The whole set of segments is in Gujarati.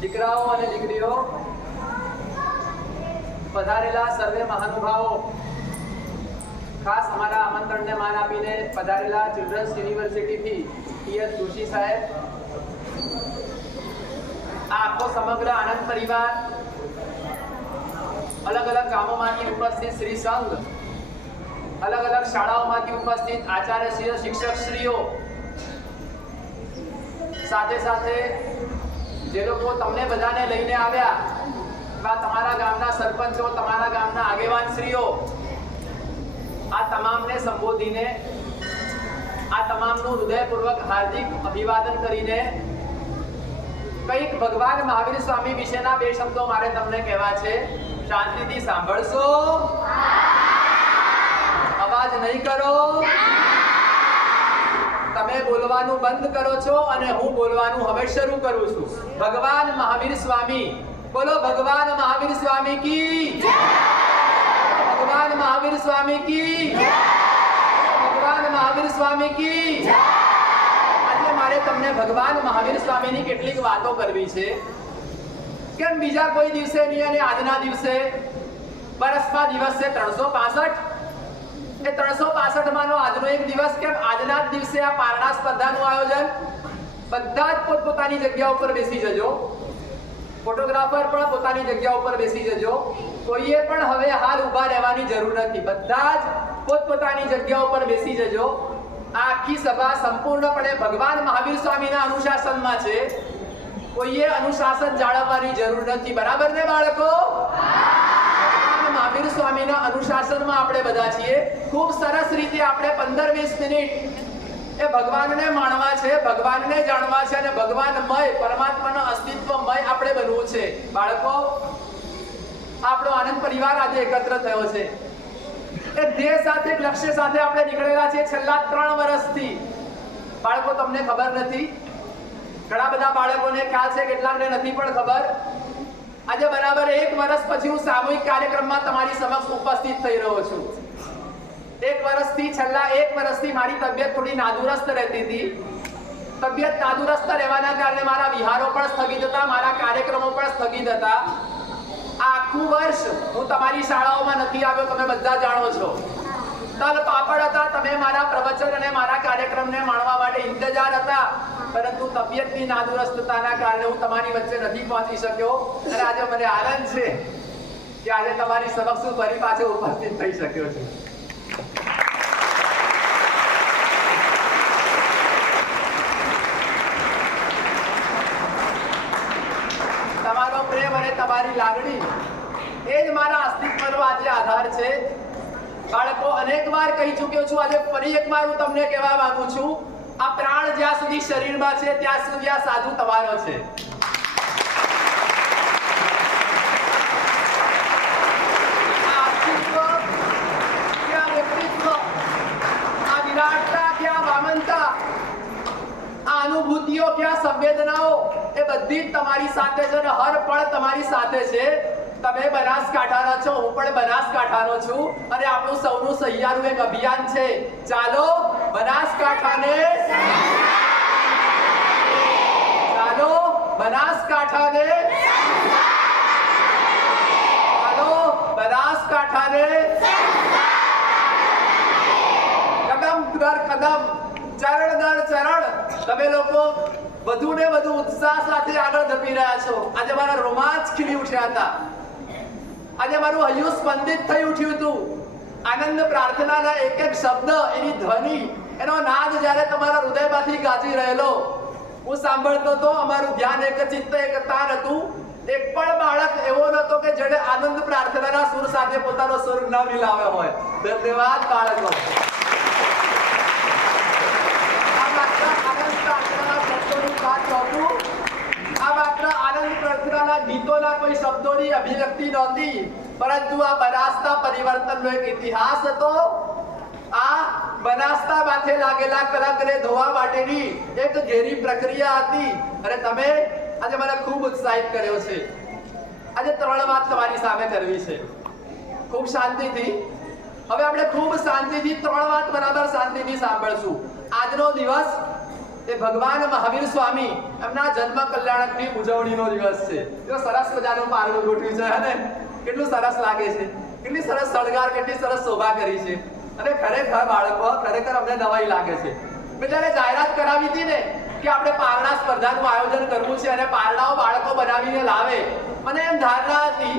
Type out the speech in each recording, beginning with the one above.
દીકરાઓ અને દીકરીઓ, પધારેલા સર્વે મહાનુભાવો, ખાસ અમારા આમંત્રણને માન આપીને પધારેલા ચિલ્ડ્રન્સ યુનિવર્સિટીથી પીએસ જોશી સાહેબ, આખો સમગ્ર આનંદ પરિવાર, અલગ અલગ ગામોમાંથી ઉપસ્થિત શ્રી સંઘ, અલગ અલગ શાળાઓમાંથી ઉપસ્થિત આચાર્યશ્રીઓ, શિક્ષકશ્રીઓ, સાથે સાથે જે લોકો તમને બધાને લઈને આવ્યા, તમારા ગામના સરપંચો, તમારા ગામના આગેવાનશ્રીઓ, આ તમામને સંબોધીને આ તમામનું હૃદયપૂર્વક હાર્દિક અભિવાદન કરીને કંઈક ભગવાન મહાવીર સ્વામી વિશેના બે શબ્દો મારે તમને કહેવા છે. શાંતિથી સાંભળશો? અવાજ નહીં કરો. તમે બોલવાનું બંધ કરો છો અને હું બોલવાનું હવે શરૂ કરું છું. ભગવાન મહાવીર સ્વામી, બોલો ભગવાન મહાવીર સ્વામી કી જય. ભગવાન મહાવીર સ્વામી કી જય. ભગવાન મહાવીર સ્વામી કી જય. આજે મારે તમને ભગવાન મહાવીર સ્વામીની કેટલીક વાતો કરવી છે. કેમ બીજા કોઈ દિવસે નહીં અને આજના દિવસે? વર્ષમાં દિવસ છે 365. એ 365 માનો આજનો એક દિવસ. કેમ આજના જ દિવસે આ પારણા સ્પર્ધાનું આયોજન? બધા જ પોતપોતાની જગ્યા ઉપર બેસી જજો. ફોટોગ્રાફર પણ પોતાની જગ્યા ઉપર બેસી જજો. કોઈએ પણ હવે હાલ ઊભા રહેવાની જરૂર નથી. બધા જ પોતપોતાની જગ્યા ઉપર બેસી જજો. આ આખી સભા સંપૂર્ણપણે ભગવાન મહાવીર સ્વામીના અનુશાસનમાં છે. કોઈએ અનુશાસન જાળવવાની જરૂર નથી. બરાબર ને બાળકો? મહાવીર સ્વામીના અનુશાસનમાં આપણે બધા છીએ. ખૂબ સરસ રીતે આપણે 15-20 મિનિટ એ ભગવાનને માણવા છે, ભગવાનને જાણવા છે અને ભગવાનમય, પરમાત્માના અસ્તિત્વમય આપણે બનવું છે. બાળકો, આપણો આનંદ પરિવાર આજે એકત્ર થયો છે. એ ધ્યેય સાથે, લક્ષ્ય સાથે આપણે નીકળેલા છે છેલ્લા 3 વર્ષથી. બાળકો, તમને ખબર નથી? ઘણા બધા બાળકોને ખ્યાલ છે, કેટલાકને નથી પણ ખબર. આજે બરાબર 1 વર્ષ પછી હું સામૂહિક કાર્યક્રમમાં તમારી સમક્ષ ઉપસ્થિત થઈ રહ્યો છું. 1 વર્ષથી, છેલ્લા 1 વર્ષથી મારી તબિયત થોડી નાદુરસ્ત રહેતી હતી. તબિયત નાદુરસ્ત રહેવાના કારણે મારા વિહારો પણ સ્થગિત હતા, મારા કાર્યક્રમો પણ સ્થગિત હતા. આખું વર્ષ હું તમારી શાળાઓમાં નથી આવ્યો, તમે બધા જાણો છો. તલ પાપડ હતા, તમે મારા પ્રવચન અને મારા કાર્યક્રમને માણવા માટે ઇંતજાર હતા. પરંતુ તબિયતની નાદુરસ્તતાના કારણે હું તમારી વચ્ચે નથી પહોંચી શક્યો. અને આજે મને આનંદ છે કે આજે તમારી સમક્ષ હું ફરી પાછો ઉપસ્થિત થઈ શક્યો છું. તમારો પ્રેમ અને તમારી લાગણી એ જ મારા અસ્તિત્વનો આજે આધાર છે. બાળકો, અનેક વાર કહી ચૂક્યો છું. આજે ફરી એકવાર હું તમને કહેવા માંગુ છું, આ પ્રાણ જ્યાં સુધી શરીરમાં છે ત્યાં સુધી આ સાધુ તમારો છે. આ અસ્તિત્વ, ક્યાં વ્યક્તિત્વ, આ વિરાટતા, ક્યાં વામનતા, આ અનુભૂતિઓ, ક્યાં સંવેદનાઓ, એ બધી જ તમારી સાથે છે અને હર પળ તમારી સાથે છે. તમે બનાસકાંઠાના છો, હું પણ બનાસકાંઠાનો છું અને આપણું સૌનું સહિયારું એક અભિયાન છે. ચાલો બનાસકાંઠાને, ચાલો બનાસકાંઠાને, ચાલો બનાસકાંઠાને કદમ દર કદમ, ચરણ દર ચરણ તમે લોકો વધુ ને વધુ ઉત્સાહ સાથે આગળ ધપી રહ્યા છો. આજે મારા રોમાંચ ખીલી ઉઠ્યા હતા. આજે મારું હૈયું સ્પંદિત થઈ ઉઠ્યું હતું. આનંદ પ્રાર્થનાના એક એક શબ્દ, એની ધ્વનિ, એનો નાદ જ્યારે તમારા હૃદયમાંથી ગાજી રહેલો હું સાંભળતો હતો. અમારું ધ્યાન એક ચિત્ત, એક તાર હતું. એક પણ બાળક એવો નહોતો કે જેણે આનંદ પ્રાર્થનાના સુર સાથે પોતાનો સુર ન મિલાવ્યો હોય. ધન્યવાદ બાળકો. આ માત્ર આનંદ પ્રાર્થનાના શબ્દોની વાત નહોતું. આ માત્ર આનંદ પ્રાર્થનાના ગીતોના કોઈ શબ્દોની અભિવ્યક્તિ નહોતી, પરંતુ આ બનાસના પરિવર્તનનો એક ઇતિહાસ હતો. આ બનાસના માથે લાગેલા કલંકને ધોવા માટેની એક ઘેરી પ્રક્રિયા હતી. અને તમે આજે મને ખૂબ ઉત્સાહિત કર્યો છે. આજે 3 વાત તમારી સામે કરવી છે. ખૂબ શાંતિથી. હવે આપણે ખૂબ શાંતિથી 3 વાત બરાબર શાંતિથી સાંભળશું. આજનો દિવસ એ ભગવાન મહાવીર સ્વામી એમના જન્મ કલ્યાણકની ઉજવણીનો દિવસ છે. જો સરસ મજાનું પારણું ગોઠવ્યું છે ને, કેટલું સરસ લાગે છે, કેટલી સરસ શણગાર, કેટલી સરસ શોભા કરી છે. અને ખરેખર બાળકો, ખરેખર અમને નવાઈ લાગે છે. મેં જ્યારે જાહેરાત કરાવી હતી ને કે આપણે પારણા સ્પર્ધાનું આયોજન કરવું છે અને પારણાઓ બાળકો બનાવીને લાવે, મને એમ ધારણા હતી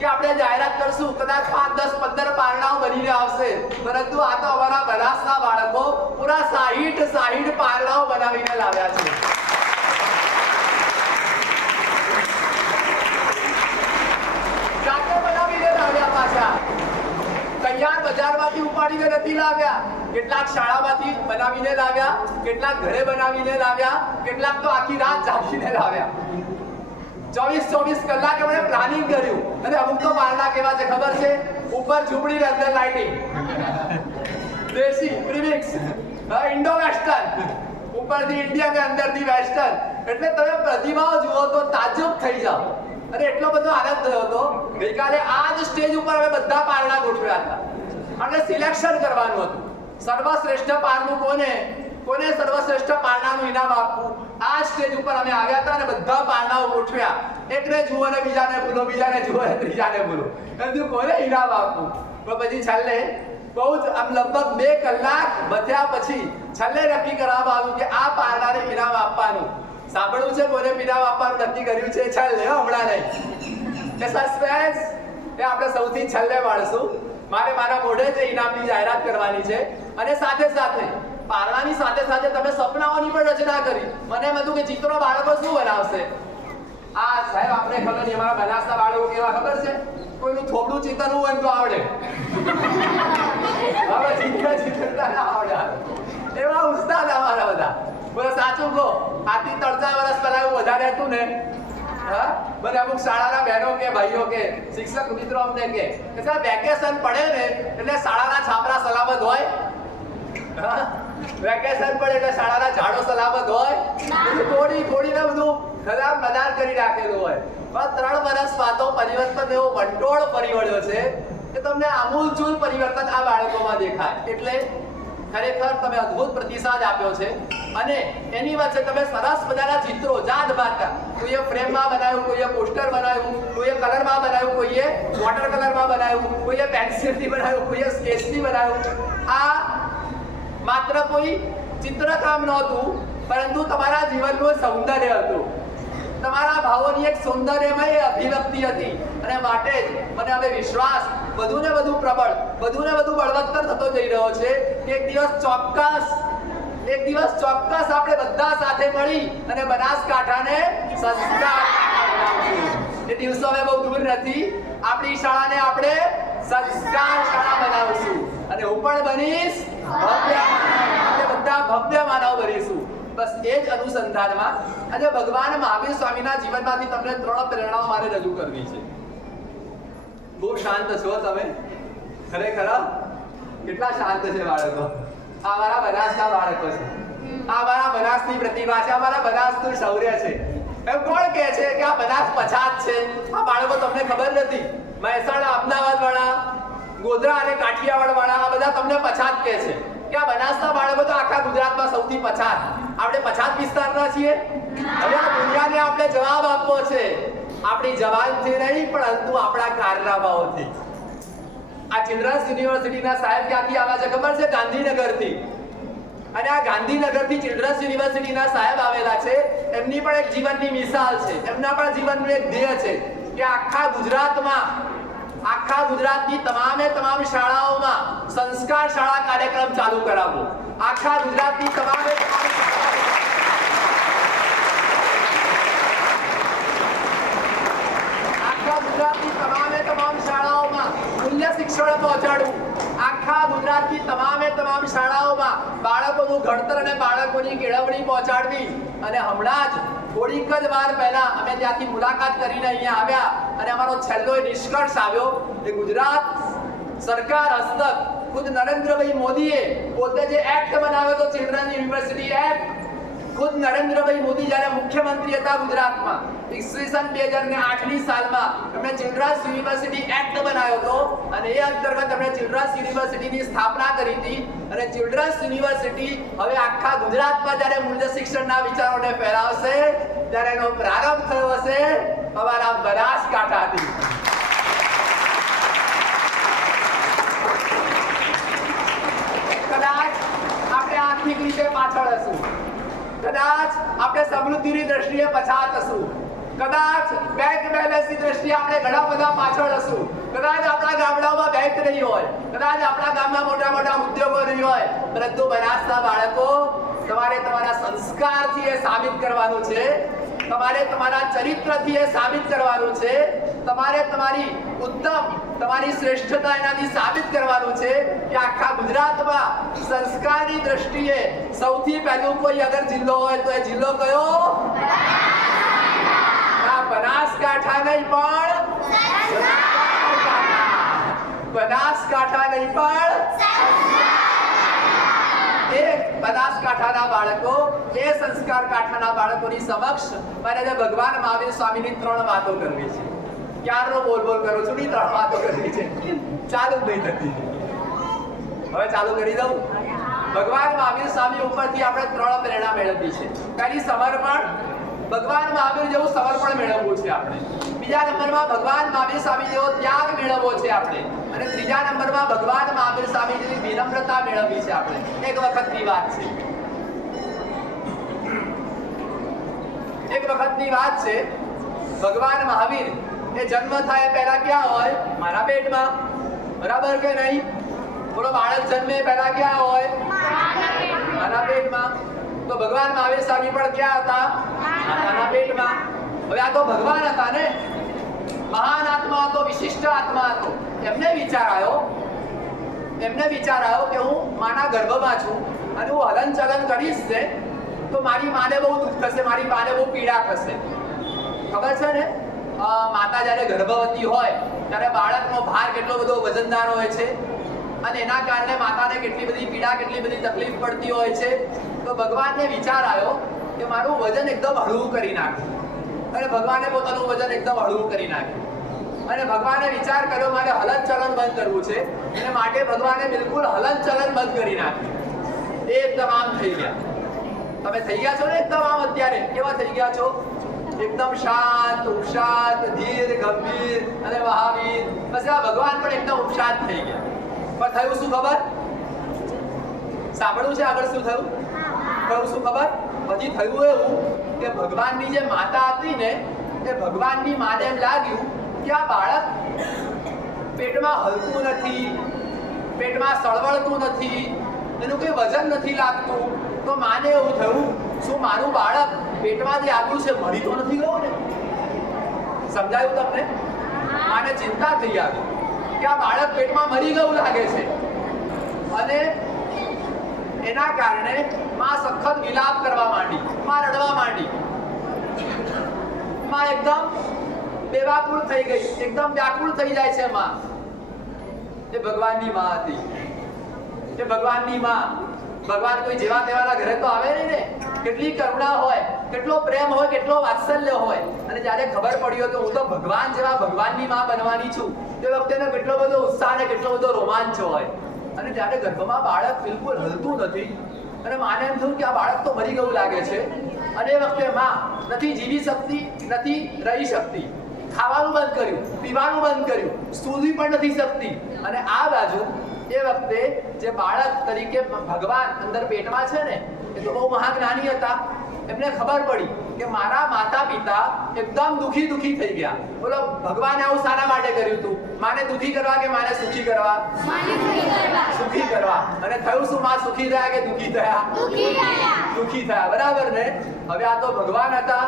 કે આપણે જાહેરાત કરશું, કદાચ 5, 10, 15 પારણાઓ બનીને આવશે. પરંતુ આ તો અમારા બનાસના બાળકો પૂરા 60 પારણાઓ બનાવીને લાવ્યા છે. જાતે બનાવીને લાવ્યા પાછા. તૈયાર બજારમાંથી ઉપાડીને નથી લાવ્યા. કેટલાક શાળામાંથી બનાવીને લાવ્યા, કેટલાક ઘરે બનાવીને લાવ્યા, કેટલાક તો આખી રાત જાગીને લાવ્યા. 24 કલાક એમણે પ્લાનિંગ કર્યું. અને અમુક તો પારણા કેવા છે ખબર છે? ઉપર ઝૂંપડી, અંદર લાઇટિંગ, દેશી પ્રીમિક્સ, ઇન્ડો વેસ્ટર્ન, ઉપરથી ઇન્ડિયન અને અંદરથી વેસ્ટર્ન. એટલે તમે પ્રતિમાઓ જુઓ તો તાજુબ થઈ જાઓ. અને એટલો બધો આનંદ થયો હતો. ગઈકાલે આ જ સ્ટેજ ઉપર અમે બધા પારણા ગોઠવ્યા હતા અને સિલેક્શન કરવાનું હતું. સર્વશ્રેષ્ઠ પારણું કોને સર્વશ્રેષ્ઠ પારણાનું ઇનામ આપવું, આ સ્ટેજ ઉપર અમે આવ્યા હતા અને બધા પારણાઓ ગોઠવ્યા. એકને જુઓ ને બીજાને ભૂલો, બીજાને જુઓ ને ત્રીજાને ભૂલો, એમ કોને ઇનામ આપવું. તો પછી છેલ્લે બહુ જ આમ લગભગ 2 કલાક બચ્યા પછી છેલ્લે નક્કી કરવામાં આવ્યું કે આ પારણાને ઇનામ આપવાનું. સાંભળવું છે કોને ઇનામ આપવાનું નક્કી કર્યું છે? છેલ્લે, હમણાં નહીં. એ સસ્પેન્સ એ આપણે સૌથી છેલ્લે વાળશું. મારે મારા મોઢે જ ઇનામની જાહેરાત કરવાની છે. અને સાથે સાથે પારણાની સાથે સાથે તમે સપનાઓની પણ રચના કરી. મને એમ હતું કે ચિત્રો બાળકો શું બનાવશે. આ સાહેબ આપણે ખબર નહીં, અમારા બનાસના બાળકો કેવા ખબર છે? કોઈનું થોડું ચિત્રવું હોય તો આવડે, હવે ચિત્રતા ના આવડે. એવા ઉસ્તાદ અમારા બધા. બોલો સાચું કહો, આથી 3-4 વર્ષ પહેલા એવું વધારે હતું ને. બધા અમુક શાળાના બહેનો કે ભાઈઓ કે શિક્ષક મિત્રો અમને કે સાહેબ વેકેશન પડે ને એટલે શાળાના છાપરા સલામત હોય. વેકેશન પડે એટલે શાળાના ઝાડો સલામત હોય. થોડી ને બધું ખરાબ મદાર કરી રાખેલું હોય. પણ 3 વર્ષમાં તો પરિવર્તન એવો વંટોળ ફરી વળ્યો છે કે તમને આમૂલચૂલ પરિવર્તન આ બાળકોમાં દેખાય. એટલે ખરેખર તમે અદ્ભુત પ્રતિસાદ આપ્યો છે. અને એની વચ્ચે તમે સરસ મજાના ચિત્રો જાત ભાતના, કોઈએ ફ્રેમમાં બનાવ્યું, કોઈએ પોસ્ટર બનાવ્યું, કોઈએ કલરમાં બનાવ્યું, કોઈએ વોટર કલરમાં બનાવ્યું, કોઈએ પેન્સિલથી બનાવ્યું, કોઈએ સ્કેચથી બનાવ્યું. આ માત્ર કોઈ ચિત્રકામ નહોતું, પરંતુ તમારા જીવનનું સૌંદર્ય હતું. તમારા ભાવોની એક સૌંદર્યમય અભિવ્યક્તિ હતી. અને માટે જ મને હવે વિશ્વાસ વધુ ને વધુ પ્રબળ, વધુ ને વધુ બળવત્તર થતો જઈ રહ્યો છે કે એક દિવસ ચોક્કસ આપણે બધા સાથે મળી અને બનાસકાંઠાને સંસ્કાર. એ દિવસો હવે બહુ દૂર નથી. આપણી શાળાને આપણે સંસ્કાર શાળા બનાવશું. અને હું પણ બનીશ ભવ્ય. આપણે બધા ભવ્ય માનવ બનીશું. બસ એ જ અનુસંધાનમાં આજે ભગવાન મહાવીર સ્વામીના જીવનમાંથી તમને 3 પ્રેરણાઓ મારે રજૂ કરવી છે. બહુ શાંત છો તમે, ખરેખર કેટલા શાંત છે બાળકો. આ મારા બનાસના બાળકો છે, આ મારા બનાસની પ્રતિભા છે, આ મારા બનાસનું શૌર્ય છે. એમ કોણ કહે છે કે આ બનાસ પછાત છે? આ બાળકો તમને ખબર નથી. મહેસાણા, અમદાવાદ વાળા, ગોધરા અને કાઠિયાવાડ વાળા આ બધા તમને પછાત કહે છે કે આ બનાસના બાળકો તો આખા ગુજરાતમાં સૌથી પછાત. આપણે પછાત વિસ્તારના છીએ. હવે આ દુનિયાને આપણે જવાબ આપવો છે, આપણી જવાનથી નહીં પરંતુ આપણા કારનામાઓથી. આ ચિલ્ડ્રન્સ યુનિવર્સિટીના સાહેબ ક્યાંથી આવ્યા છે ખબર છે? ગાંધીનગરથી. અને આ ગાંધીનગરથી ચિલ્ડ્રન્સ યુનિવર્સિટીના સાહેબ આવેલા છે. એમની પણ એક જીવનની મિસાલ છે, એમના પણ જીવનનું એક ધ્યેય છે કે આખા ગુજરાતની તમામ શાળાઓમાં સંસ્કાર શાળા કાર્યક્રમ ચાલુ કરાવવો. આખા ગુજરાતની તમામે તમામ શાળાઓમાં મૂલ્ય શિક્ષણ પહોંચાડવું. આખા ગુજરાતની તમામ શાળાઓમાં બાળકોનું ઘડતર અને બાળકોની કેળવણી પહોંચાડવી. અને હમણાં જ થોડીક જ વાર પહેલા અમે ત્યાંથી મુલાકાત કરીને અહીંયા આવ્યા અને અમારો છેલ્લો નિષ્કર્ષ આવ્યો કે ગુજરાત સરકાર હસ્તક ખુદ નરેન્દ્રભાઈ મોદીએ પોતે જે એક્ટ બનાવ્યો હતો, ચિલ્ડ્રન યુનિવર્સિટી એક્ટ, ખુદ નરેન્દ્રભાઈ મોદી જ્યારે મુખ્યમંત્રી હતા ગુજરાતમાં ઈસવીસન 2008ની સાલમાં એમણે ચિલ્ડ્રન્સ યુનિવર્સિટી એક્ટ બનાવ્યો હતો અને એ અંતર્ગત એમણે ચિલ્ડ્રન્સ યુનિવર્સિટીની સ્થાપના કરી હતી અને ચિલ્ડ્રન્સ યુનિવર્સિટી હવે આખા ગુજરાતમાં જ્યારે મૂલ્ય શિક્ષણના વિચારોને ફેલાવશે ત્યારે એનો પ્રારંભ થયો હશે અમારા બનાસકાંઠાથી. કદાચ આપણે આર્થિક રીતે પાછળ હશું, કદાચ આપણે સમૃદ્ધિની દ્રષ્ટિએ પછાત હશું, કદાચ બેંક બેલેન્સની દ્રષ્ટિએ આપણે ઘણા બધા પાછળ હશું, કદાચ આપણા ગામડાઓમાં બેંક નહીં હોય, કદાચ આપણા ગામમાં મોટા મોટા ઉદ્યોગો નહીં હોય, પરંતુ બનાસના બાળકો તમારે તમારા સંસ્કારથી એ સાબિત કરવાનું છે, તમારે તમારા ચરિત્રથી એ સાબિત કરવાનું છે, તમારે તમારી ઉત્તમ તમારી શ્રેષ્ઠતા એનાથી સાબિત કરવાનું છે કે આખા ગુજરાતમાં સંસ્કારની દ્રષ્ટિએ સૌથી પહેલું કોઈ અગર જિલ્લો હોય તો એ જિલ્લો કયો? બનાસકાંઠા નહીં પણ બનાસકાંઠા નહીં પણ એ બનાસકાંઠાના બાળકો એ સંસ્કાર કાંઠાના બાળકોની સમક્ષ મારે ભગવાન મહાવીર સ્વામીની 3 વાતો કરવી છે. ક્યારનો બોલ કરું છું, 3 વાતો કરવી છે, ચાલુ નહીં થતી. હવે ચાલુ કરી દઉં. ભગવાન મહાવીર સ્વામી ઉપરથી આપણે 3 પ્રેરણા મેળવવી છે. પહેલી સમર્પણ, ભગવાન મહાવીર જેવું સમર્પણ મેળવવું છે આપણે. બીજા નંબરમાં ભગવાન મહાવીર સ્વામી જેવો ત્યાગ મેળવવો છે આપણે. અને ત્રીજા નંબરમાં ભગવાન મહાવીર સ્વામી જેવી વિનમ્રતા મેળવવી છે આપણે. એક વખતની વાત છે, એક વખતની વાત છે. ભગવાન મહાવીર એ જન્મ થાય પહેલા ક્યાં હોય? મારા પેટમાં. બરાબર કે નહીં? થોડો બાળક જન્મે પહેલા ક્યાં હોય? મારા પેટમાં. તો ભગવાન મહાવીર સ્વામી પણ ક્યાં હતા? માતાના પેટમાં. હવે આ તો ભગવાન હતા ને, મહાન આત્મા હતો, વિશિષ્ટ આત્મા હતો. એમને વિચાર આવ્યો કે હું માના ગર્ભમાં છું અને હું હલન ચલન કરીશ ને તો મારી માને બહુ દુઃખ થશે, મારી માને બહુ પીડા થશે. ખબર છે ને, માતા જ્યારે ગર્ભવતી હોય ત્યારે બાળકનો ભાર કેટલો બધો વજનદાર હોય છે અને એના કારણે માતાને કેટલી બધી પીડા, કેટલી બધી તકલીફ પડતી હોય છે. તો ભગવાનને વિચાર આવ્યો કે મારું વજન એકદમ હળવું કરી નાખું. અને ભગવાને પોતાનું વજન એકદમ હળવું કરી નાખ્યું અને ભગવાને વિચાર કર્યો મારે હલન ચલન બંધ કરવું છે અને માટે ભગવાને બિલકુલ હલન ચલન બંધ કરી નાખ્યું. એકદમ આમ થઈ ગયા. તમે થઈ ગયા છો ને એકદમ આમ? અત્યારે કેવા થઈ ગયા છો? એકદમ શાંત, ઉપશાંત, ધીર, ગંભીર અને મહાવીર. બસ આ ભગવાન પણ એકદમ ઉપશાંત થઈ ગયા. પણ થયું શું ખબર? સાંભળવું છે આગળ શું થયું? થયું શું ખબર? પછી થયું એવું કે ભગવાનની જે માતા હતી ને એ ભગવાનની માને એમ લાગ્યું કે આ બાળક પેટમાં હલતું નથી, પેટમાં સળવળતું નથી, એનું કોઈ વજન નથી લાગતું. તો માને એવું થયું શું મારું બાળક પેટમાં જે આવ્યું છે મરી તો નથી ગયું ને? સમજાયું તમને? માને ચિંતા થઈ આવી કે આ બાળક પેટમાં મરી ગયું લાગે છે અને એના કારણે માં સખત વિલાપ કરવા માંડી, માં રડવા માંડી. માં એકદમ બેવાકુળ થઈ ગઈ, એકદમ વ્યાકુળ થઈ જાય છે માં. એ ભગવાનની માં હતી. એ ભગવાનની માં. ભગવાન કોઈ જેવા તેવાના ઘરે તો આવે નહીં ને. કેટલી કરુણા હોય, કેટલો પ્રેમ હોય, કેટલો વાત્સલ્ય હોય. અને જ્યારે ખબર પડી કે હું તો ભગવાન જેવા ભગવાનની માં બનવાની છું તે વખતે કેટલો બધો ઉત્સાહ અને કેટલો બધો રોમાંચ હોય. અને ત્યારે ગર્ભમાં બાળક બિલકુલ હલતું નથી અને માને એમ થયું કે આ બાળક તો મરી ગયું લાગે છે. અને એ વખતે માં નથી જીવી શકતી, નથી રહી શકતી, ખાવાનું બંધ કર્યું, પીવાનું બંધ કર્યું, સૂવી પણ નથી શકતી. અને આ બાજુ એ વખતે જે બાળક તરીકે ભગવાન અંદર પેટમાં છે ને એ તો બહુ મહાજ્ઞાની હતા. એમને ખબર પડી કે મારા માતા પિતા એકદમ દુખી થઈ ગયા. બોલો ભગવાને આવું શાના માટે કર્યું હતું? માને દુખી કરવા કે માને સુખી કરવા? સુખી કરવા. અને થયું શું? માં સુખી થયા કે દુખી થયા? દુખી થયા. બરાબર ને? હવે આ તો ભગવાન હતા.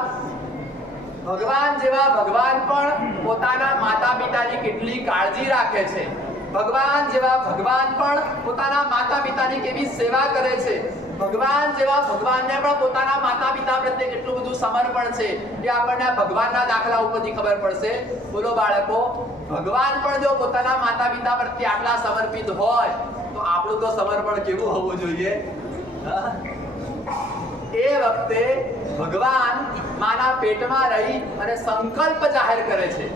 ભગવાન જેવા ભગવાન પણ પોતાના માતા પિતાની કેટલી કાળજી રાખે છે. ભગવાન જેવા ભગવાન પણ પોતાના માતા પિતાની કેવી સેવા કરે છે. ભગવાન જેવા ભગવાનને પણ પોતાના માતા પિતા પ્રત્યે કેટલું બધું સમર્પણ છે એ આપણને આ ભગવાનના દાખલા ઉપરથી ખબર પડશે. બોલો બાળકો, ભગવાન પણ જો પોતાના માતા પિતા પ્રત્યે આટલા સમર્પિત હોય તો આપણું તો સમર્પણ કેવું હોવું જોઈએ? એ વખતે ભગવાન માના પેટમાં રહી અને સંકલ્પ જાહેર કરે છે,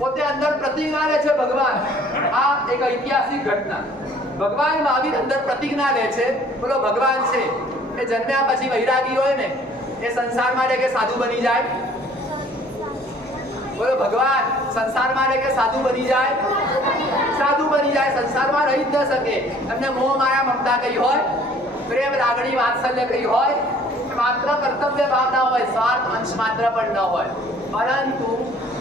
પોતે અંદર પ્રતિજ્ઞા લે છે. ભગવાન, આ એક ઐતિહાસિક ઘટના. ભગવાન મહાવીર અંદર પ્રતિજ્ઞા લે છે. બોલો, ભગવાન છે એ જન્મ્યા પછી વૈરાગી હોય ને એ સંસારમાં રહે કે સાધુ બની જાય? બોલો, ભગવાન સંસારમાં રહે કે સાધુ બની જાય? સાધુ બની જાય. સંસારમાં રહી જ ન શકે. એમને મોહ માયા મમતા કઈ હોય, પ્રેમ લાગણી વાત્સલ્ય કઈ હોય, માત્ર કર્તવ્ય ભાવ ના હોય, સ્વાર્થ અંશ માત્ર પણ ન હોય. પરંતુ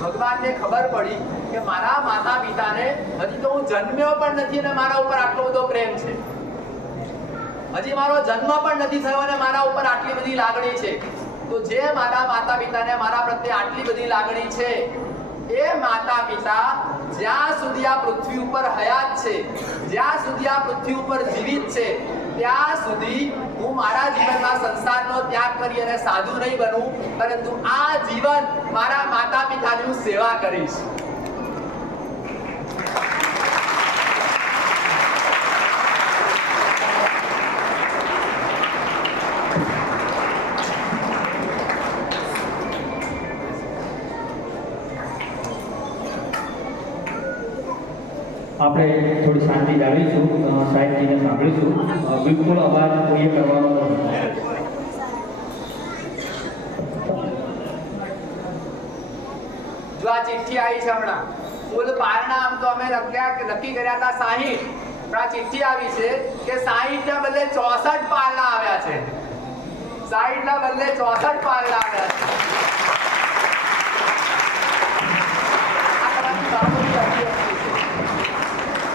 ભગવાનને ખબર પડી કે મારા માતા પિતાને હજી તો હું જન્મ્યો પણ નથી અને મારા ઉપર આટલો બધો પ્રેમ છે. હજી મારો જન્મ પણ નથી થયો અને મારા ઉપર આટલી બધી લાગણી છે. તો જે મારા માતા પિતાને મારા પ્રત્યે આટલી બધી લાગણી છે, એ માતા પિતા જ્યાં સુધી આ પૃથ્વી ઉપર હયાત છે, જ્યાં સુધી આ પૃથ્વી ઉપર જીવિત છે, ત્યાં સુધી હું મારા જીવનમાં સંસારનો ત્યાગ કરી અને સાધુ નહીં બનું, પરંતુ આ જીવન મારા માતા પિતાની હું સેવા કરીશ. આપણે થોડી શાંતિ જાળવીશું, સાહેબજીને સાંભળીશું. બિલકુલ અવાજ કોઈએ કરવાનો નથી. જો આ ચિઠ્ઠી આવી છે હમણાં, કુલ પારણા આમ તો અમે નક્કી કર્યા હતા 60, પણ આ ચિઠ્ઠી આવી છે કે 60 ના બદલે 64 પારણા આવ્યા છે. 60 ના બદલે 64 પારણા આવ્યા છે.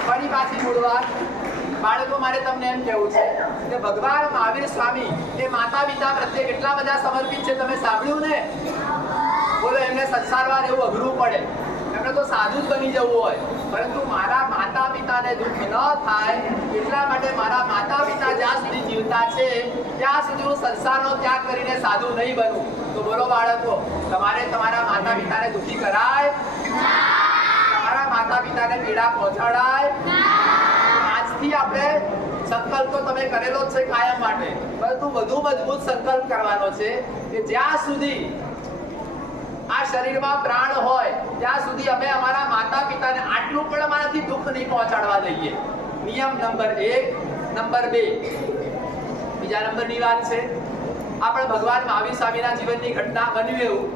ફરી પાછી મૂળવાત. બાળકો, મારે તમને એમ કહેવું છે કે ભગવાન મહાવીર સ્વામી એ માતા પિતા પ્રત્યે કેટલા બધા સમર્પિત છે. તમે સાંભળ્યું ને? બોલો, એમને સંસારમાં રહેવું અઘરું પડે, એમને તો સાધુ જ બની જવું હોય, પરંતુ મારા માતા પિતાને દુઃખ ન થાય એટલા માટે મારા માતા પિતા જ્યાં સુધી જીવતા છે ત્યાં સુધી હું સંસારનો ત્યાગ કરીને સાધુ નહીં બનું. તો બોલો બાળકો, તમારે તમારા માતા પિતાને દુઃખી કરાય? તમારા માતા પિતાને પીડા પહોંચાડાય? આજથી આપણે સંકલ્પ તો તમે કરેલો જ છે કાયમ માટે, પરંતુ વધુ મજબૂત સંકલ્પ કરવાનો છે કે જ્યાં સુધી આ શરીરમાં પ્રાણ હોય ત્યાં સુધી અમે અમારા માતા પિતાને આટલું પણ અમારાથી દુઃખ નહીં પહોંચાડવા દઈએ. નિયમ નંબર 1. નંબર 2, બીજા નંબરની વાત છે, આપણે ભગવાન મહાવીર સ્વામીના જીવનની ઘટના બન્યું એવું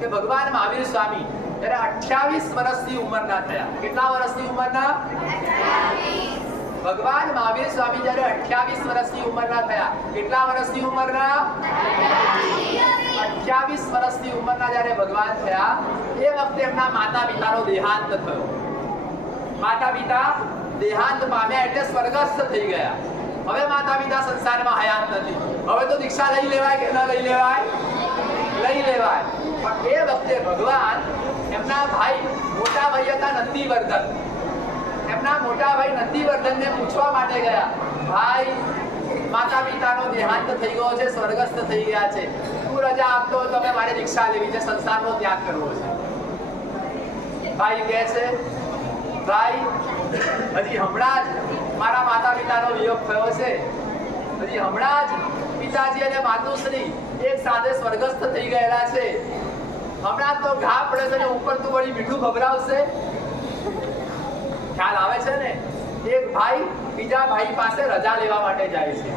કે ભગવાન મહાવીર સ્વામી ત્યારે 28 વર્ષની ઉંમરના થયા. કેટલા વર્ષની ઉંમરના? 28. ભગવાન મહાવીર સ્વામી જ્યારે 28 વર્ષની ઉંમરના થયા. કેટલા વર્ષની ઉંમરના? 28 વર્ષની ઉંમરના જ્યારે ભગવાન થયા એ વખતે એમના માતા પિતાનો દેહાંત થયો. માતા પિતા દેહાંત પામ્યા એટલે સ્વર્ગસ્થ થઈ ગયા. હવે માતા પિતા સંસારમાં હયાત નથી. હવે તો દીક્ષા લઈ લેવાય કે ન લઈ લેવાય? લઈ લેવાય. પણ એ વખતે ભગવાન એમના ભાઈ, મોટા ભાઈ હતા નંદીવર્ધન, એમના મોટા ભાઈ નંદીવર્ધનને પૂછવા માટે ગયા, ભાઈ માતા પિતાનો દેહાંત થઈ ગયો છે, સ્વર્ગસ્થ થઈ ગયા છે, તું રજા આપતો તમે મારે દીક્ષા લેવી છે, સંસારનો ત્યાગ કરવો છે. ભાઈ કહે છે, ભાઈ હજી હમણાં જ મારા માતા પિતાનો વિયોગ થયો છે, હજી હમણાં જ પિતાજી અને માતુશ્રી એક સાથે સ્વર્ગસ્થ થઈ ગયેલા છે, હમણાં તો ઘા પડે છે ને ઉપર તું વળી મીઠું ખવડાવશે. ખ્યાલ આવે છે ને? એક ભાઈ બીજા ભાઈ પાસે રજા લેવા માટે જાય છે.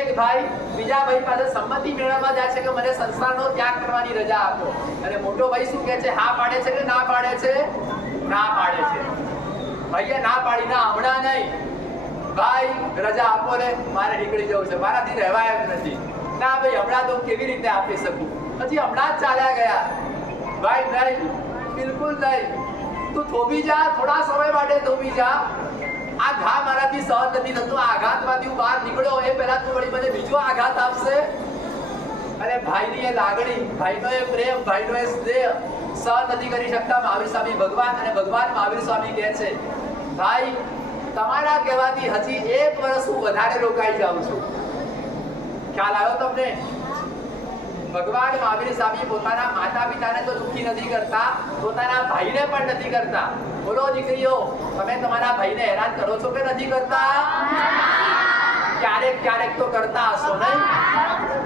એક ભાઈ બીજા ભાઈ પાસે સંમતિ મેળવવા જાય છે કે મને સંસારનો ત્યાગ કરવાની રજા આપો. અને મોટો ભાઈ શું કહે છે? હા પાડે છે કે ના પાડે છે? ના પાડે છે. ભાઈએ ના પાડી, ના હમણાં નહીં, ભાઈ રજા આપો ને, મારે નીકળી જવું છે, મારાથી રહેવાય એમ નથી. ના ભાઈ, હમણાં તો કેવી રીતે આપી શકું, હજી હમણાં જ ચાલ્યા ગયા. ભાઈ નહીં, બિલકુલ નહીં, તું થોભી જા, થોડા સમય માટે થોભી જા, આ ઘા મારાથી સહન નથી થતું, આ આઘાતમાંથી હું બહાર નીકળ્યો એ પહેલા તું વળી મને બીજો આઘાત આપશે. અને ભાઈની એ લાગણી, ભાઈનો એ પ્રેમ, ભાઈનો એ સ્નેહ સહન નથી કરી શકતા મહાવીર સ્વામી ભગવાન. અને ભગવાન મહાવીર સ્વામી કહે છે, ભાઈ તમારા કહેવાથી હજી 1 વર્ષ હું વધારે રોકાઈ જાઉં છું. ખ્યાલ આવ્યો તમને? ભગવાન મહાવીર સ્વામી પોતાના માતા પિતાને તો દુઃખી નથી કરતા, પોતાના ભાઈને પણ નથી કરતા. બોલો દીકરીઓ, તમે તમારા ભાઈને હેરાન કરો છો કે નથી કરતા? ક્યારેક તો કરતા હશો નહીં?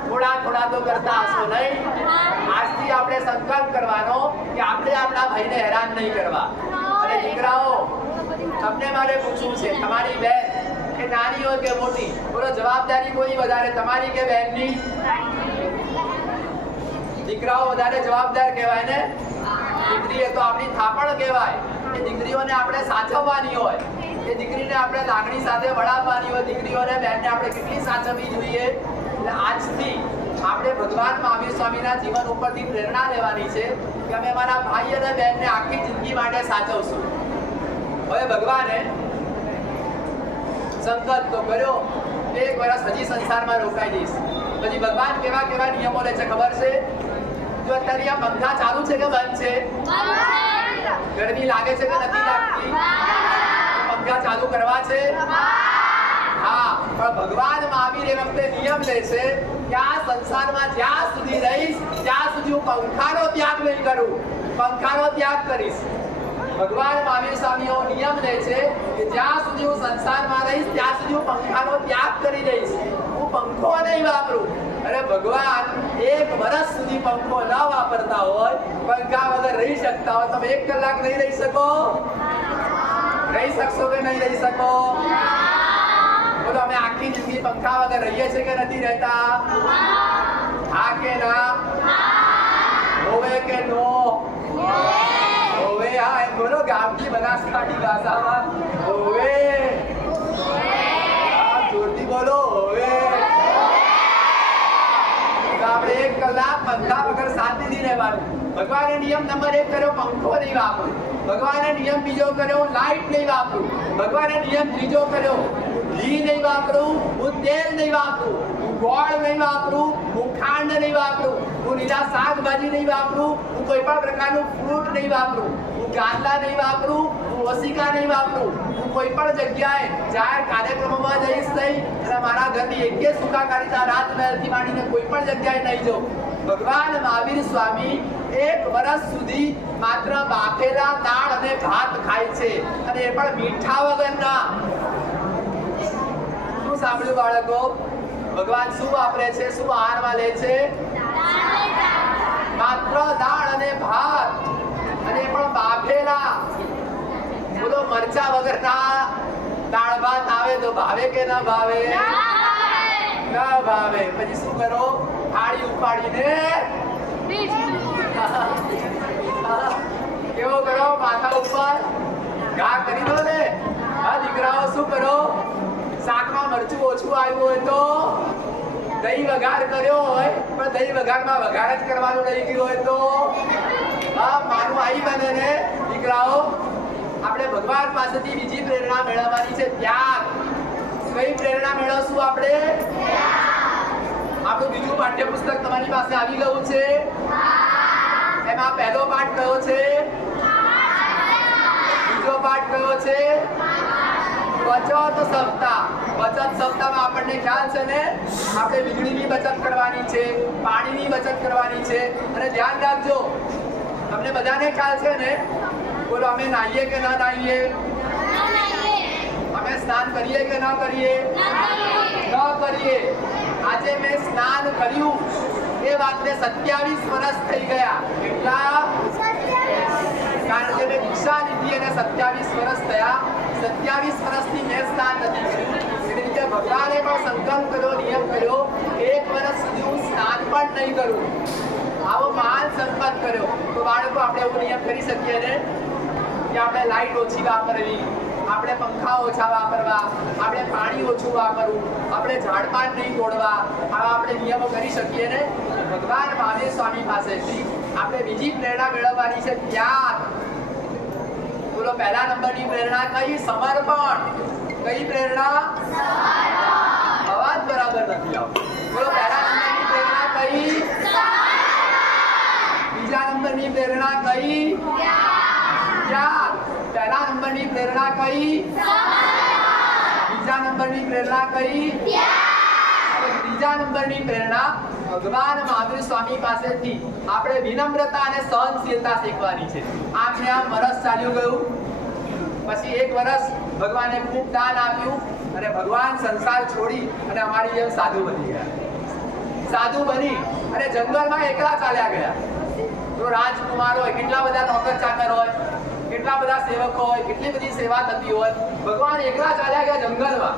થોડા તો કરતા હશો નહીં? આજથી આપણે સંકલ્પ કરવાનો કે આપણે આપણા ભાઈને હેરાન નહીં કરવા. અને દીકરાઓ, તમને મારે પૂછવું છે, તમારી બેન કે નાની હોય કે મોટી, બોલો જવાબદારી કોઈ વધારે, તમારી કે બહેનની? દીકરાઓ વધારે જવાબદાર કહેવાય ને? દીકરી એ તો આપણી થાપણ કહેવાય. એ દીકરીઓને આપણે સાચવવાની હોય, એ દીકરીને આપણે લાગણી સાથે વળાવવાની હોય. દીકરીઓને બહેનને આપણે કેટલી સાચવવી જોઈએ. એટલે આજથી આપણે ભગવાન મહાવીર સ્વામીના જીવન ઉપરથી પ્રેરણા લેવાની છે કે અમે અમારા ભાઈ અને બહેનને આખી જિંદગી માટે સાચવશું. હવે ભગવાને સંકલ્પ તો કર્યો, 1 વર્ષ હજી સંસારમાં રોકાઈ જઈશ. પછી ભગવાન કેવા કેવા નિયમો લે છે ખબર છે? જો અત્યારે આ પંખા ચાલુ છે કે બંધ છે? ગરમી લાગે છે કે નથી લાગતી? પંખા ચાલુ કરવા છે? હા, પણ ભગવાન મહાવીર એ વખતે નિયમ લે છે કે આ સંસારમાં જ્યાં સુધી રહીશ ત્યાં સુધી હું પંખાનો ત્યાગ નહીં કરું, પંખાનો ત્યાગ કરીશ. ભગવાન મહાવીર સ્વામીઓ નિયમ લે છે કે જ્યાં સુધી હું સંસારમાં રહીશ ત્યાં સુધી હું પંખાનો ત્યાગ કરી દઈશ, હું પંખો નહીં વાપરું. અરે ભગવાન 1 વર્ષ સુધી પંખો ન વાપરતા હોય, પંખા વગર રહી શકતા હોય, તમે 1 કલાક નહીં રહી શકો? રહી શકશો કે નહીં રહી શકો? બોલો, અમે આખી જિંદગી પંખા વગર રહીએ છીએ કે નથી રહેતા? હા કે ના? હોવે કે નો? હોવે. હા, એમ બોલો ગામની બનાસકાંઠી ભાષામાં હોવે. હા, જોરથી બોલો હોવે. આપણે 1 કલાક પંખા વગર શાંતિથી રહેવાનું. ભગવાને નિયમ નંબર 1 કર્યો, પંખો નહીં વાપરું. ભગવાને નિયમ બીજો કર્યો, લાઈટ નહીં વાપરું. ભગવાને નિયમ ત્રીજો કર્યો, ઘી નહીં વાપરું, હું તેલ નહીં વાપરું, હું ગોળ નહીં વાપરું, હું ખાંડ નહીં વાપરું, હું લીલા શાકભાજી નહીં વાપરું, હું કોઈ પણ પ્રકારનું ફ્રૂટ નહીં વાપરું, હું ગાંદલા નહીં વાપરું, હું ઓશિકા નહીં વાપરું, હું કોઈ પણ જગ્યાએ જાહેર કાર્યક્રમોમાં જઈશ નહીં, અને મારા ઘરની એકે સુખાકારીતા રાજમહેલથી માંડીને કોઈ પણ જગ્યાએ નહીં જાઉં. ભગવાન મહાવીર સ્વામી 1 વર્ષ સુધી માત્ર બાફેલા દાળ અને ભાત ખાય છે, અને એ પણ મીઠા વગરના. શું સાંભળ્યું બાળકો? ભગવાન શું વાપરે છે? શું આહારમાં લે છે? માત્ર દાળ અને ભાત, અને એ પણ બાફેલા. બોલો, મરચા વગરના દાળ ભાત આવે તો ભાવે કે ના ભાવે? ના ભાવે. પછી શું કરો? થાળી ઉપાડીને કેવો કરો? માથા ઉપર ઘા કરી દો ને. હા દીકરાઓ, શું કરો? શાકમાં મરચું ઓછું આવ્યું હોય તો દહીં વઘાર કર્યો હોય, પણ દહીં વઘારમાં વઘાર જ કરવાનું રહી ગયું હોય તો હા, મારું આઈ બને ને. દીકરાઓ, આપણે ભગવાન પાસેથી બીજી પ્રેરણા મેળવવાની છે, ત્યાગ. કઈ પ્રેરણા મેળવશું આપણે? આપણું બીજું પાઠ્યપુસ્તક તમારી પાસે આવી ગયું છે. એમાં પહેલો પાઠ કયો છે? બીજો પાઠ કયો છે? બચત સપ્તાહ. બચત સપ્તાહમાં આપણને ખ્યાલ છે ને, આપણે વીજળીની બચત કરવાની છે, પાણીની બચત કરવાની છે. અને ધ્યાન રાખજો, તમને બધાને ખ્યાલ છે ને? બોલો, અમે નાહીએ કે ના નાહીએ? અમે સ્નાન કરીએ કે ના કરીએ? ન કરીએ. આજે મેં સ્નાન કર્યું એ વાતને 27 વર્ષ થઈ ગયા. કેટલા? કારણ કે મેં દીક્ષા લીધી અને 27 વર્ષ થયા. 27 વર્ષથી મેં સ્નાન નથી કર્યું. એવી રીતે ભગવાને પણ સંકલ્પ કર્યો, નિયમ કર્યો, 1 વર્ષ સુધી હું સ્નાન પણ નહીં કરું. આવો મહાન સંકલ્પ કર્યો. તો બાળકો, આપણે એવો નિયમ કરી શકીએ ને કે આપણે લાઈટ ઓછી વાપરવી, આપણે પંખા ઓછા વાપરવા, આપણે પાણી ઓછું વાપરવું, આપણે ઝાડપાન નહીં તોડવા. આવા આપણે નિયમો કરી શકીએ ને. ભગવાન મહાવીર સ્વામી પાસેથી આપણે બીજી પ્રેરણા મેળવવાની છે, ત્યાગ. બોલો, પહેલા નંબરની પ્રેરણા કઈ? સમર્પણ. કઈ પ્રેરણા? અવાજ બરાબર નથી આવતો. બોલો, પહેલા નંબરની પ્રેરણા કઈ? બીજા નંબરની પ્રેરણા કઈ? ત્યાગ. પહેલા નંબરની પ્રેરણા કઈ? બીજા નંબરની પ્રેરણા કઈ? ત્રીજા નંબરની પ્રેરણા ભગવાન મહાવીર સ્વામી પાસેથી આપણે વિનમ્રતા અને સહનશીલતા શીખવાની છે. આમ વર્ષ ચાલ્યું ગયું, પછી 1 વર્ષ ભગવાને ખૂબ દાન આપ્યું, અને ભગવાન સંસાર છોડી અને અમારી જેમ સાધુ બની ગયા. સાધુ બની અને જંગલમાં એકલા ચાલ્યા ગયા. તો રાજકુમાર હોય, કેટલા બધા નોકર ચાકર હોય, કેટલા બધા સેવકો હોય, કેટલી બધી સેવા થતી હોય, ભગવાન એકલા ચાલ્યા ગયા જંગલમાં.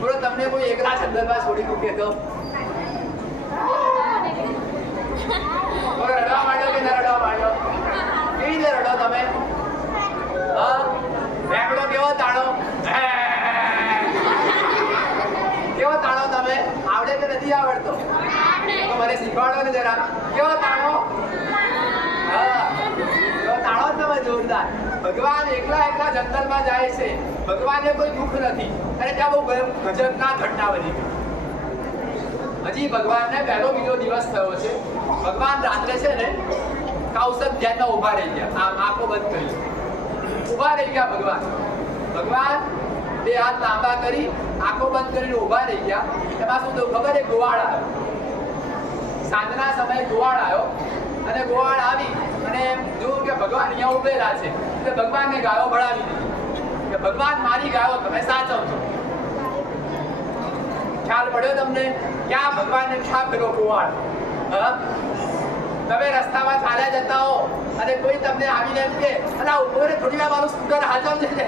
બોલો તમને કોઈ એકલા જંગલમાં છોડી મૂકે તો રડવા માંડો કે ના રડવા માંડો? કેવી રીતે રડો તમે? હા, રેંગડો કેવો તાળો? કેવો તાળો તમે? આવડે કે નથી આવડતો? તો મને શીખવાડો ને જરા. કેવો તાળો? હા, કેવો તાળો તમે જોરદાર. ભગવાન એકલા એકલા જંગલમાં જાય છે. ભગવાનને કોઈ દુઃખ નથી અને ત્યાં બહુ ગજબના ઘટના બની ગઈ. હજી ભગવાનને પહેલો બીજો દિવસ થયો છે. ભગવાન રાત્રે છે ને કૌશક ધ્યાનમાં ઊભા રહી ગયા. આમ આંખો બંધ કરી ઊભા રહી ગયા ભગવાન. ભગવાન બે હાથ લાંબા કરી આંખો બંધ કરીને ઊભા રહી ગયા. એમાં શું થયું ખબર? એક ગોવાળ આવ્યો. સાંજના સમયે ગોવાળ આવ્યો અને ગોવાળ આવી અને જોયું કે ભગવાન અહીંયા ઉભેલા છે એટલે ભગવાનને ગાયો ભળાવી દીધી કે ભગવાન મારી ગાયો તમે સાચવજો. ખ્યાલ પડ્યો તમને? ક્યાં ભગવાનને ખ્યાલ કર્યો ગોવાળ? હા, તમે રસ્તામાં ચાલ્યા જતા હો અને કોઈ તમને આવીને એમ કે અલા ઉભો રે, થોડી વાર મારું સ્કૂટર હાચવજે ને.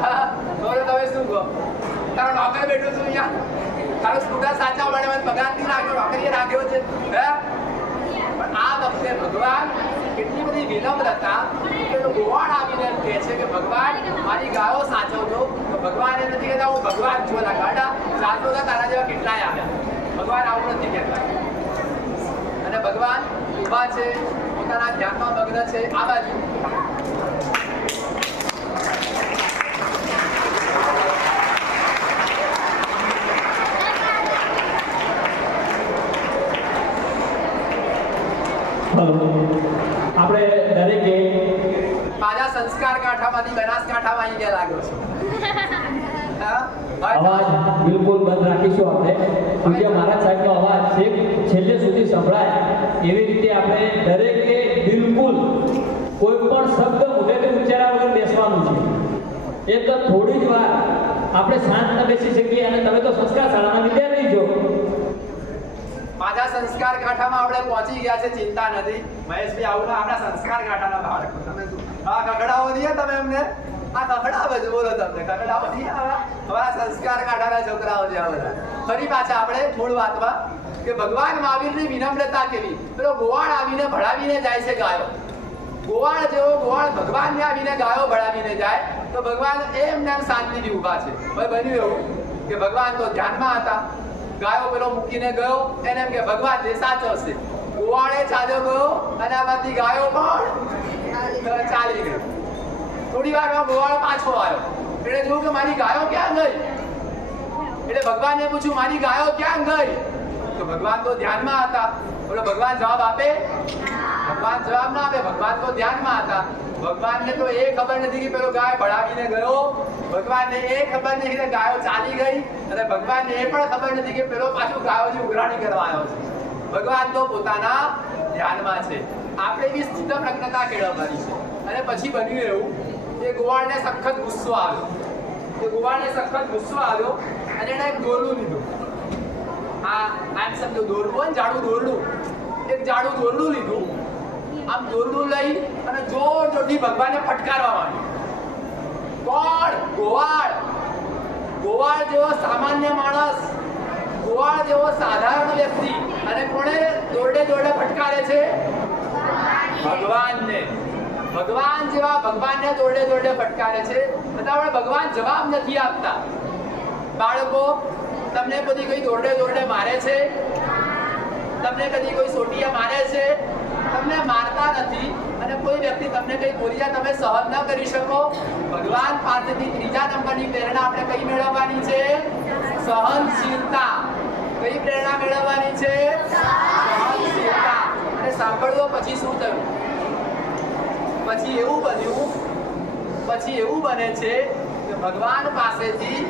હા, તો તમે શું કહો? તારો નોકર બેઠો છું અહીંયા, તારું સ્કૂટર સાચવવા માટે મને પગાર નહીં રાખ્યો, નોકરીએ રાખ્યો છે. હા, પણ આ વખતે ભગવાન કેટલી બધી વિનમ્રતા કે ગોવાળ આવીને એમ કહે છે કે ભગવાન મારી ગાયો સાચવજો. તો ભગવાન એમ નથી કહેતા હું ભગવાન છું ના ગાડા સાચો તો તારા જેવા કેટલાય આવ્યા. ભગવાન આવું નથી કહેતા. અને ભગવાન ઊભા છે, પોતાના ધ્યાનમાં મગ્ન છે. આ બાજુ આપણે દરેકે પાછા સંસ્કાર કાંઠામાંથી બનાસકાંઠામાં આવી ગયા લાગ્યો છે. હા? અવાજ બિલકુલ બંધ રાખીશું. આપણે પૂજ્ય મહારાજ સાહેબનો અવાજ છેલ્લે સુધી સંભળાય એવી રીતે આપણે દરેકે બિલકુલ કોઈ પણ શબ્દ મોઢેથી ઉચ્ચાર્યા વગર બેસવાનું છે. એક થોડી જ વાર આપણે શાંત ન બેસી શકીએ. અને તમે તો સંસ્કાર શાળાના વિદ્યાર્થી છો. પાછા સંસ્કાર કાંઠામાં આપણે પહોંચી ગયા છે. ચિંતા નથી મહેશભાઈ, આવું ના આપણા સંસ્કાર કાંઠાના બાળકો. તમે આ કકડાવો નહીં તમે એમને. આ કકડાવે છે, બોલો તમને કકડાવો નહીં આવે. અમારા સંસ્કાર કાંઠાના છોકરાઓ છે આ બધા. ફરી પાછા આપણે મૂળ વાતમાં કે ભગવાન મહાવીરની વિનમ્રતા કેવી. પેલો ગોવાળ આવીને ભળાવીને જાય છે ગાયો. ગોવાળ જેવો ગોવાળ ભગવાનને આવીને ગાયો ભળાવીને જાય તો ભગવાન એમને એમ શાંતિથી ઊભા છે. હવે બન્યું એવું કે ભગવાન તો ધ્યાનમાં હતા. ગાયો પેલો મૂકીને ગયો, એને એમ કે ભગવાન જે સાચવશે. ગોવાળે ચાલ્યો ગયો અને આમાંથી ગાયો પણ ચાલી ગઈ. થોડી વારમાં ગોવાળ પાછો આવ્યો. એટલે જોયું કે મારી ગાયો ક્યાં ગઈ. એટલે ભગવાનને પૂછ્યું મારી ગાયો ક્યાં ગઈ. તો ભગવાન તો ધ્યાનમાં હતા. બોલો ભગવાન જવાબ આપે? ભગવાન જવાબ ના આપે. ભગવાન તો ધ્યાનમાં હતા. ભગવાનને તો એ ખબર નથી કે પેલો ગાય ભળાવીને ગયો. ભગવાનને એ ખબર નથી કે ગાયો ચાલી ગઈ. અને ભગવાનને એ પણ ખબર નથી કે પેલો પાછું ગાયોની ઉઘરાણી કરવા આવ્યો છે. ભગવાન તો પોતાના ધ્યાનમાં છે. આપણે એવી સ્થિતપ્રજ્ઞતા કેળવવાની છે. અને પછી બન્યું એવું કે ગોવાળને સખત ગુસ્સો આવ્યો. ગોવાળને સખત ગુસ્સો આવ્યો અને એણે એક દોરડું લીધું. આમ સમજો દોરડું હોય ને, જાડું દોરડું. એક જાડું દોરડું લીધું. આમ દોરડું લઈ અને જોર જોરથી ભગવાનને ફટકારવા માંડ્યું. કોણ? ગોવાળ. ગોવાળ જેવો સામાન્ય માણસ, ગોવાળ જેવો સાધારણ વ્યક્તિ, અને કોણે દોરડે દોરડે ફટકારે છે? ભગવાનને. ભગવાન જેવા ભગવાનને દોરડે દોરડે ફટકારે છે. છતાં ભગવાન જવાબ નથી આપતા. બાળકો, તમને કદી કોઈ દોરડે દોરડે મારે છે? તમને કદી કોઈ સોટિયા મારે છે? તમને મારતા નથી. અને કોઈ વ્યક્તિ તમને કઈ બોલી જાય તમે સહન ન કરી શકો. ભગવાન પાસેથી ત્રીજા નંબરની પ્રેરણા આપણે કઈ મેળવવાની છે? સહનશીલતા. કઈ પ્રેરણા મેળવવાની છે? સહનશીલતા. અને સાંભળો પછી શું થયું? પછી એવું બને છે કે ભગવાન પાસેથી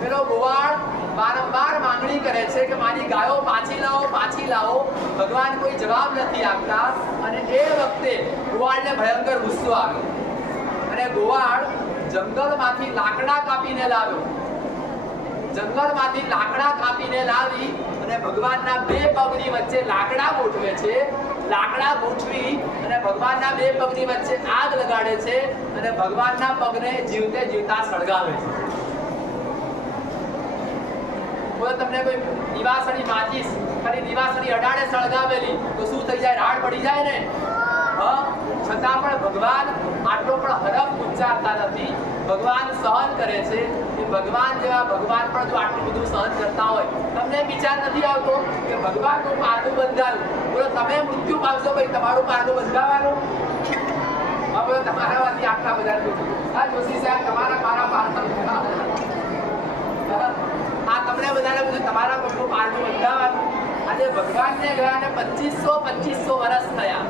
પેલો ગોવાળ વારંવાર માંગણી કરે છે કે મારી ગાયો પાછી લાવો, પાછી લાવો. ભગવાન કોઈ જવાબ નથી આપતા. અને એ વખતે ગોવાળને ભયંકર ગુસ્સો આવ્યો અને ગોવાળ જંગલમાંથી લાકડા કાપીને લાવ્યો. જંગલમાંથી લાકડા કાપીને લાવી અને ભગવાનના બે પગની વચ્ચે લાકડા ગોઠવે છે. લાકડા ગોઠવી અને ભગવાનના બે પગની વચ્ચે આગ લગાડે છે અને ભગવાનના પગને જીવતે જીવતા સળગાવે છે. બોલો, તમને કોઈ દિવાસળી માચીસ ખાલી દિવાસળી અડાડે સળગાવેલી તો શું થઈ જાય? રાડ પડી જાય ને. છતાં પણ ભગવાન આટલો પણ હરખ ઉચ્ચારતા નથી. ભગવાન સહન કરે છે. એ ભગવાન જેવા ભગવાન પણ જો આટલું બધું સહન કરતા હોય, તમને વિચાર નથી આવતો કે ભગવાનનું પારણું બંધાયું? બોલો, તમે મૃત્યુ પામશો ભાઈ, તમારું પારણું બંધાવાનું? હા બોલો, તમારામાંથી આટલા બધા હા જોશી સાહેબ, તમારા મારા પારણા આ તમને બધાને બધું તમારા કોઈનું પારણું બંધાવાનું. આજે ભગવાનને ગયાને 2500 વર્ષ થયા.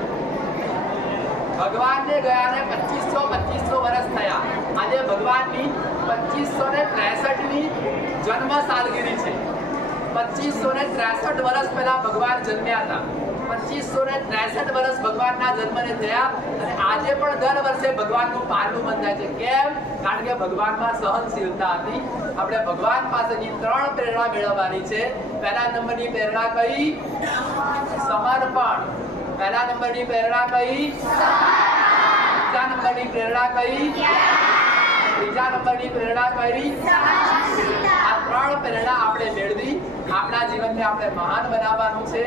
ભગવાનને ગયાને 2500 વર્ષ થયા. આજે ભગવાનની 2563મી જન્મ સાલગીરી છે. 2563 વર્ષ પહેલા ભગવાન જન્મ્યા હતા. 2563 વર્ષ ભગવાનના જન્મને થયા અને આજે પણ દર વર્ષે ભગવાનનું પારણું બંધાય છે. કેમ? કારણ કે ભગવાનમાં સહનશીલતા હતી. આપણે ભગવાન પાસેથી 3 પ્રેરણા મેળવવાની છે. પહેલા નંબરની પ્રેરણા કઈ? સમર્પણ. પહેલા નંબરની પ્રેરણા કઈ? બીજા નંબરની પ્રેરણા કઈ? ત્રીજા નંબરની પ્રેરણા કઈ? આ 3 પ્રેરણા આપણે મેળવી આપણા જીવનને આપણે મહાન બનાવવાનું છે.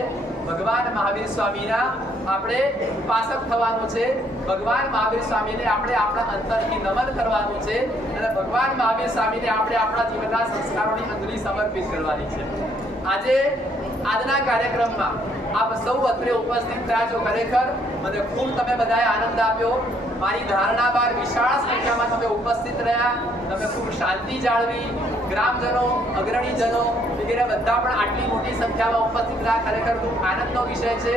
ભગવાન મહાવીર સ્વામીના આપણે ઉપાસક થવાનું છે. ભગવાન મહાવીર સ્વામીને આપણે આપણા અંતરથી નમન કરવાનું છે અને ભગવાન મહાવીર સ્વામીને આપણે આપણા જીવનના સંસ્કારોની અંજલિ સમર્પિત કરવાની છે. આજે આજના કાર્યક્રમમાં આપ સૌ અત્રે ઉપસ્થિત થયા છો. ખરેખર મને ખૂબ તમે બધાએ આનંદ આપ્યો. મારી ધારણા બાર વિશાળ સંખ્યામાં તમે ઉપસ્થિત રહ્યા. તમે ખૂબ શાંતિ જાળવી. ગ્રામજનો, અગ્રણીજનો વગેરે બધા પણ આટલી મોટી સંખ્યામાં ઉપસ્થિત રહ્યા. ખરેખર ખૂબ આનંદનો વિષય છે.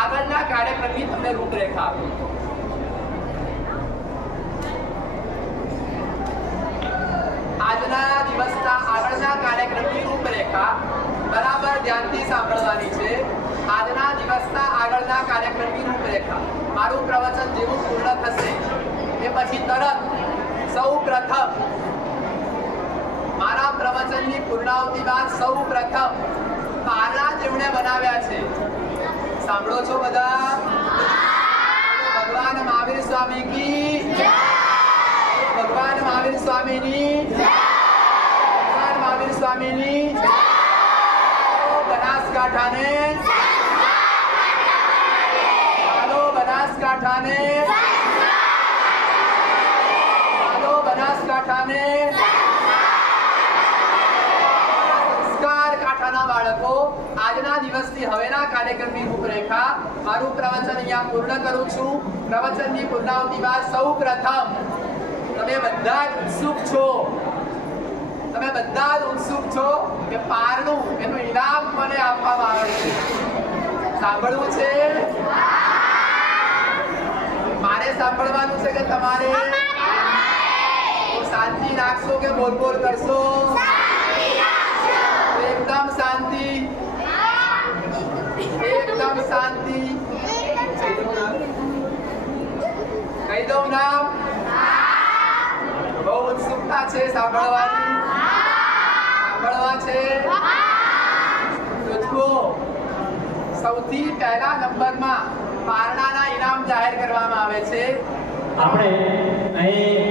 આગળના કાર્યક્રમની તમને રૂપરેખા આપી. આજના દિવસના આગળના કાર્યક્રમની રૂપરેખા બરાબર ધ્યાનથી સાંભળવાની છે. આજના દિવસના આગળના કાર્યક્રમની રૂપરેખા મારું પ્રવચન જેવું પૂર્ણ થશે એ પછી તરત સૌ પ્રથમ મારા પ્રવચનની પૂર્ણાવતિ બાદ સૌ પ્રથમ પારણા જેમણે બનાવ્યા છે, સાંભળો છો બધા? ભગવાન મહાવીર સ્વામી કી જય. ભગવાન મહાવીર સ્વામીની જય. ભગવાન મહાવીર સ્વામીની જય. બનાસકાંઠાને ચાલો, બનાસકાંઠાને ચાલો, બનાસકાંઠાને સંસ્કાર કાંઠાના બાળકો. આજના દિવસથી હવેના કાર્યક્રમની રૂપરેખા મારું પ્રવચન અહીંયા પૂર્ણ કરું છું. પ્રવચનની પૂર્ણાવતિ બાદ સૌ પ્રથમ તમે બધા જ ઉત્સુક છો. તમે બધા જ ઉત્સુક છો કે પારણું એનું ઇનામ મને આપવામાં આવે છે. સાંભળવું છે? મારે સાંભળવાનું છે કે તમારે? શાંતિ રાખશો કે બોલ બોલ કરશો? એકદમ શાંતિ, એકદમ શાંતિ. કહી દઉં નામ? બહુ ઉત્સુકતા છે સાંભળવાની. સાંભળવા છે તો જુઓ, સૌથી પહેલા નંબરમાં પારણાના ઇનામ જાહેર કરવામાં આવે છે. આપણે અહીં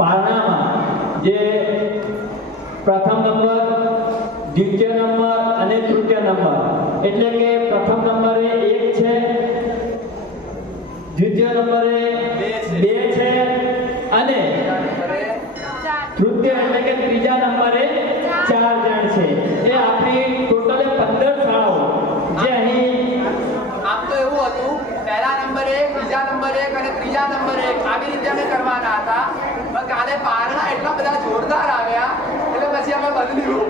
પારણામાં જે પ્રથમ નંબર, દ્વિતીય નંબર અને તૃતીય નંબર, એટલે કે પ્રથમ નંબરે 1 છે, દ્વિતીય નંબરે 2 છે અને તૃતીય એટલે કે ત્રીજા નંબરે 4 જણ છે. એ આપણી ટોટલ 15 શાળાઓ જે અહીં આમ તો એવું હતું, પહેલા નંબર 1, બીજા નંબર 1 અને ત્રીજા નંબર 1 આવી રીતે અમે કરવાના હતા. પણ કાલે પારણા એટલા બધા જોરદાર આવ્યા એટલે પછી અમે બદલ્યું.